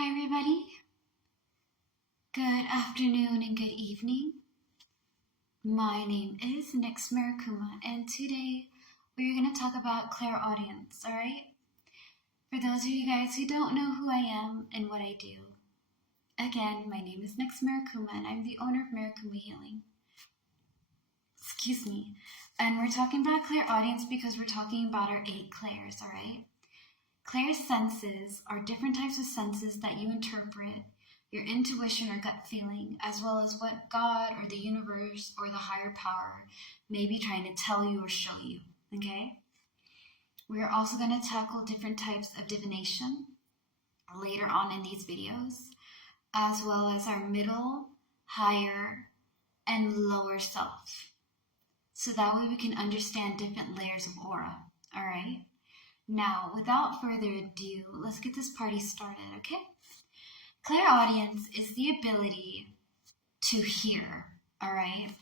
Hi everybody, good afternoon and good evening. My name is Nix Marikuma and today we're going to talk about clairaudience, alright? For those of you guys who don't know who I am and what I do, again, my name is Nix Marikuma and I'm the owner of Marikuma Healing. Excuse me. And we're talking about clairaudience because we're talking about our 8 clairs, alright? Clair senses are different types of senses that you interpret your intuition or gut feeling, as well as what God or the universe or the higher power may be trying to tell you or show you, okay? We are also going to tackle different types of divination later on in these videos, as well as our middle, higher, and lower self, so that way we can understand different layers of aura, all right? Now, without further ado, let's get this party started, okay? Clairaudience is the ability to hear, all right?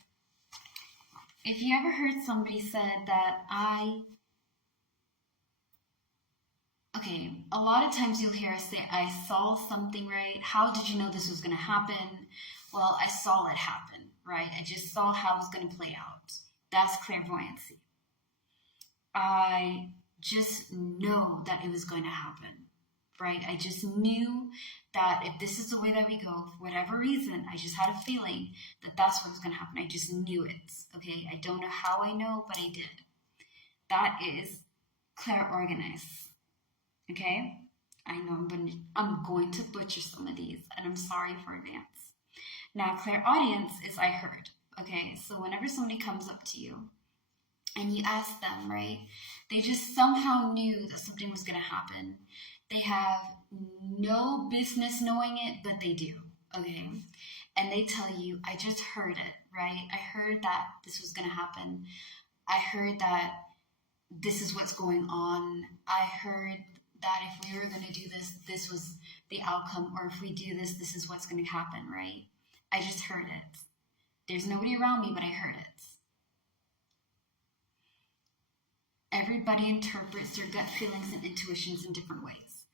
If you ever heard somebody said that a lot of times you'll hear us say, I saw something, right? How did you know this was going to happen? Well, I saw it happen, right? I just saw how it was going to play out. That's clairvoyancy. I just know that it was going to happen, right? I just knew that if this is the way that we go, for whatever reason, I just had a feeling that that's what was going to happen. I just knew it, okay? I don't know how I know, but I did. That is clairaudience, okay? I know I'm going to butcher some of these, and I'm sorry for advance. Now, clairaudience is I heard, okay? So whenever somebody comes up to you, and you ask them, right? They just somehow knew that something was going to happen. They have no business knowing it, but they do, okay? And they tell you, I just heard it, right? I heard that this was going to happen. I heard that this is what's going on. I heard that if we were going to do this, this was the outcome. Or if we do this, this is what's going to happen, right? I just heard it. There's nobody around me, but I heard it. Everybody interprets their gut feelings and intuitions in different ways.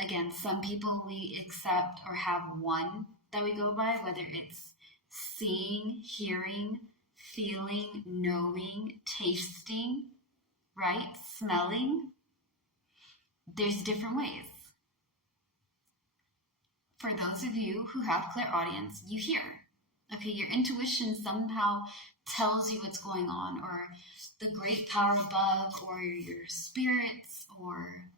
Again, some people we accept or have one that we go by, whether it's seeing, hearing, feeling, knowing, tasting, right? Smelling. There's different ways. For those of you who have clairaudience, you hear. Okay, your intuition somehow tells you what's going on, or the great power above, or your spirits, or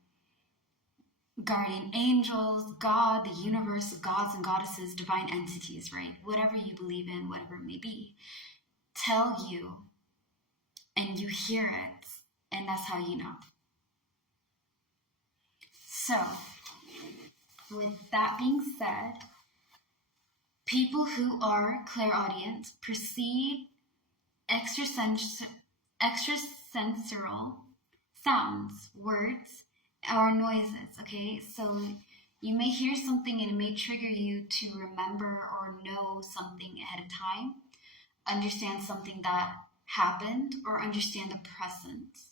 guardian angels, God, the universe, gods and goddesses, divine entities, right? Whatever you believe in, whatever it may be, tell you, and you hear it, and that's how you know. So, with that being said, people who are clairaudient perceive extrasensorial sounds, words, or noises, okay? So you may hear something and it may trigger you to remember or know something ahead of time, understand something that happened, or understand the present.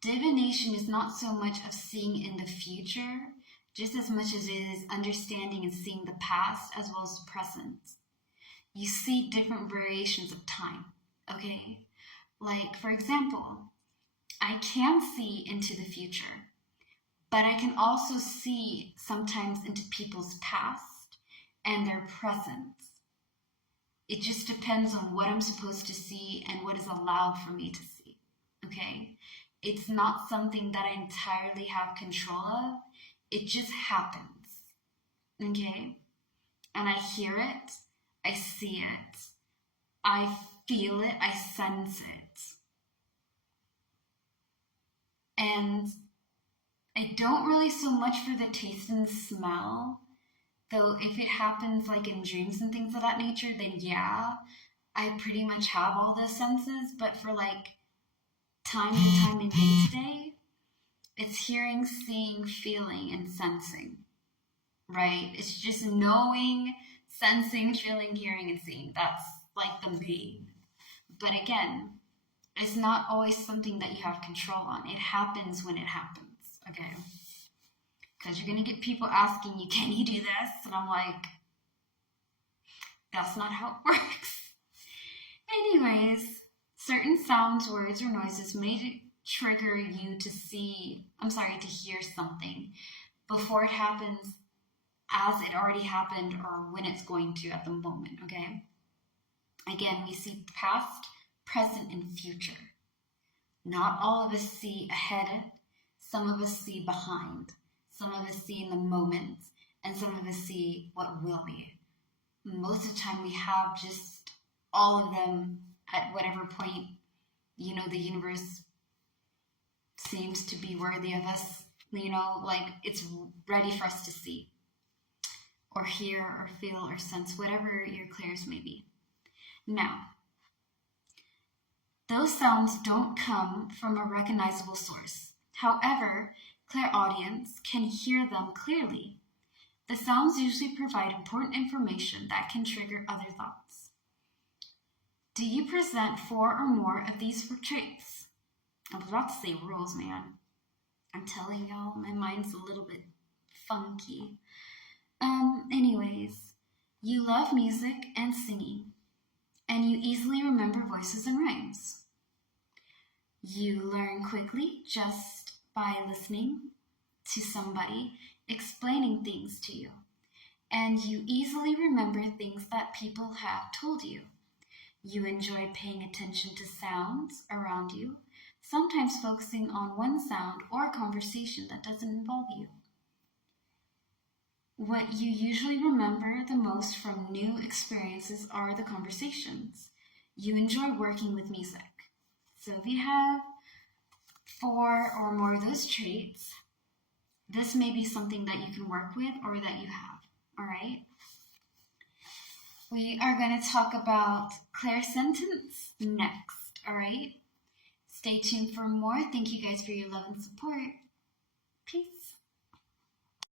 Divination is not so much of seeing in the future, just as much as it is understanding and seeing the past as well as the present. You see different variations of time, okay? Like, for example, I can see into the future, but I can also see sometimes into people's past and their present. It just depends on what I'm supposed to see and what is allowed for me to see, okay? It's not something that I entirely have control of. It just happens, okay? And I hear it, I see it, I feel it, I sense it. And I don't really so much for the taste and smell, though if it happens like in dreams and things of that nature, then yeah, I pretty much have all those senses. But for like time to time and day to day, it's hearing, seeing, feeling, and sensing, right? It's just knowing, sensing, feeling, hearing, and seeing. That's like the main. But again, it's not always something that you have control on. It happens when it happens, okay? Because you're going to get people asking you, can you do this? And I'm like, that's not how it works. Anyways, certain sounds, words, or noises may trigger you to hear something before it happens, as it already happened, or when it's going to at the moment, okay? Again, we see past, present, and future. Not all of us see ahead, some of us see behind, some of us see in the moment, and some of us see what will be. Most of the time we have just all of them at whatever point, the universe seems to be worthy of us, like it's ready for us to see, or hear, or feel, or sense, whatever your clairs may be. Now, those sounds don't come from a recognizable source. However, clairaudience can hear them clearly. The sounds usually provide important information that can trigger other thoughts. Do you present 4 or more of these traits? I was about to say rules, man. I'm telling y'all, my mind's a little bit funky. Anyways, you love music and singing, and you easily remember voices and rhymes. You learn quickly just by listening to somebody explaining things to you, and you easily remember things that people have told you. You enjoy paying attention to sounds around you, sometimes focusing on one sound or a conversation that doesn't involve you. What you usually remember the most from new experiences are the conversations. You enjoy working with music. So if you have 4 or more of those traits, this may be something that you can work with or that you have, all right? We are going to talk about clairsentience next, all right? Stay tuned for more. Thank you guys for your love and support. Peace.